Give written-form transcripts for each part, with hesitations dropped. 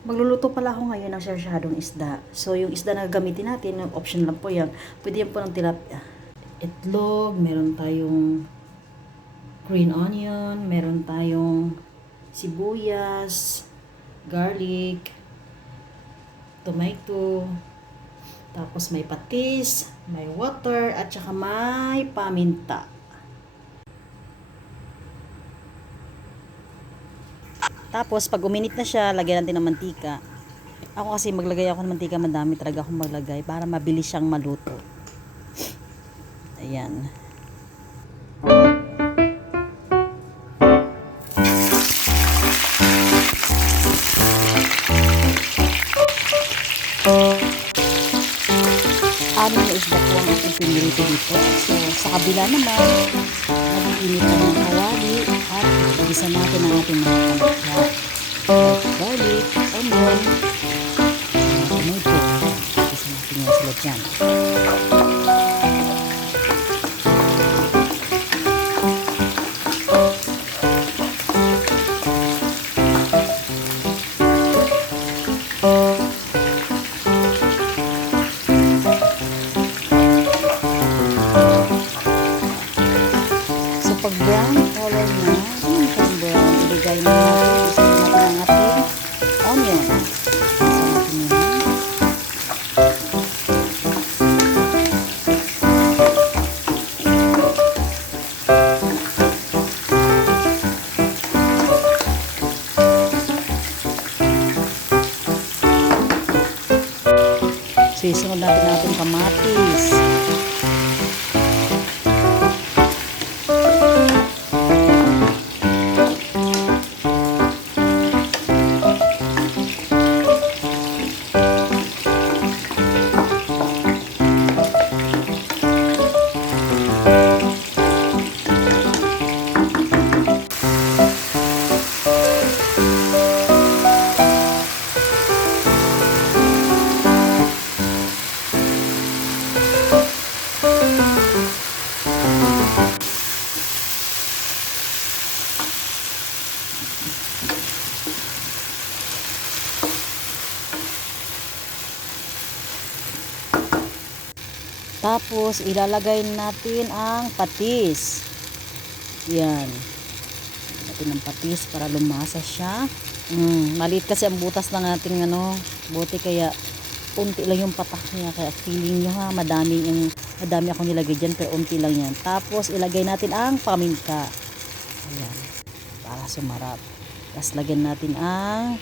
Magluluto pala ako ngayon ng sarsyadong isda. So, yung isda na gagamitin natin, yung option lang po yan. Pwede yan po ng tilapia. Itlog, meron tayong green onion, meron tayong sibuyas, garlic, tomato, tapos may patis, may water, at saka may paminta. Tapos, pag uminit na siya, lagyan natin ng mantika. Ako kasi maglagay ako ng mantika, madami talaga akong maglagay para mabilis siyang maluto. Ayan. Anim na isda po ang ating pinirito dito. So, sa kabila naman, nag-iinit na ng kawali at igisa natin ang ating mga pamitha. Garlic, onion, tomato. Igisa natin yan sila dyan. Pag brown color na, pag brown, ibigay na natin, isa natin ang ating onion. Isa natin yan. So, isunod natin ang ating kamatis. Tapos, ilalagay natin ang patis. Yan. Natin ang patis para lumasa siya. Maliit kasi ang butas ng ating bote, kaya unti lang yung patak niya. Kaya feeling nyo madami akong nilagay dyan, pero unti lang yan. Tapos, ilagay natin ang paminta. Ayan. Para sumarap. Tapos, lagyan natin ang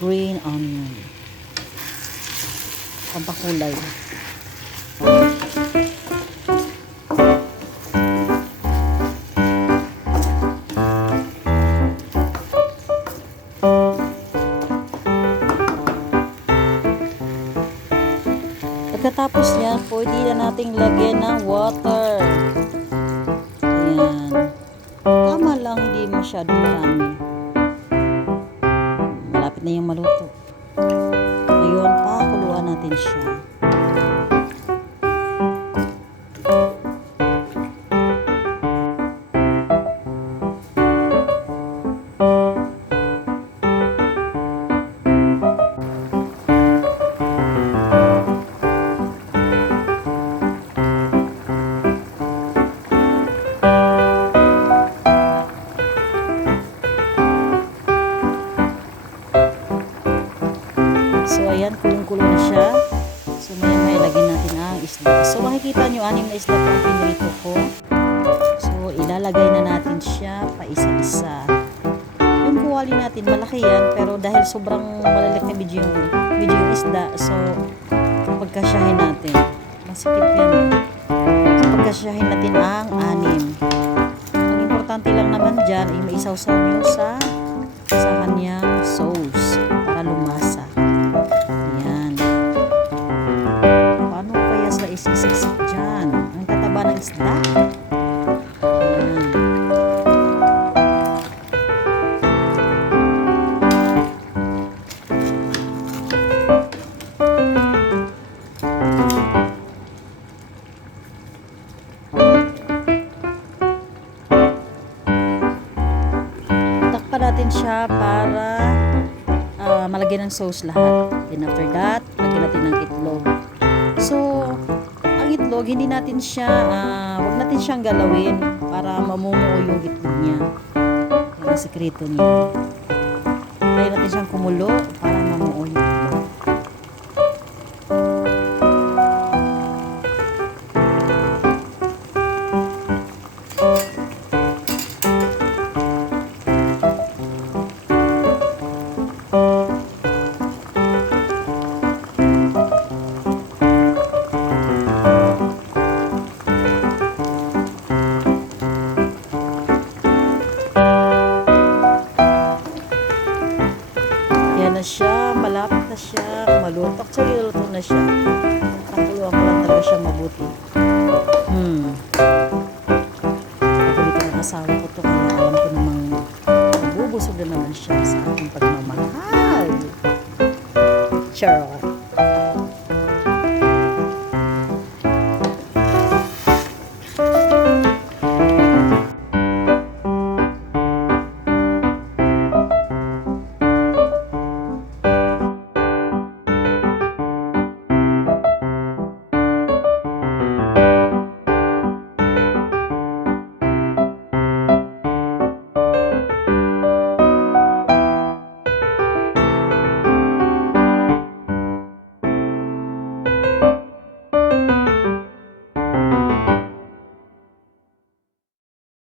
green onion. Pampakulay. Pagkatapos niyan, pwede na nating lagyan ng water. Ayan. Tama lang, hindi masyadong marami. Malapit na yung maluto. Ngayon, pakuluan natin siya. So, ayan, kulong-kulo na siya. So, maya-maya lagyan natin ang isda. So, makikita nyo, 6 na isda po ang pinirito ko. So, ilalagay na natin siya pa isa-isa. Yung kuwali natin, malaki yan. Pero dahil sobrang malalik na video yung isda, so, pagkasyahin natin. Masikip yan. So, pagkasyahin natin ang 6. Ang importante lang naman dyan ay maisawsaw nyo sa kanyang sauce para lumasa. Isisik dyan. Ang tataba ng isda. Ayan. malagyan ng sauce lahat. Then after that, lagyan natin ng itlog. So, ang itlog, hindi natin siya, wag natin siyang galawin para mamumuo yung itlog niya. Yan ang sekreto niya. Tayo natin siyang kumulo para mamuo yung itlog. Yan na siya, malapit na siya, maluto. Actually, luto na siya. Pakuluan ko lang talaga siya mabuti. Paborito ng asawa ko to, kaya alam ko namang nabubusog na naman siya sa aking pagmamahal. Charot.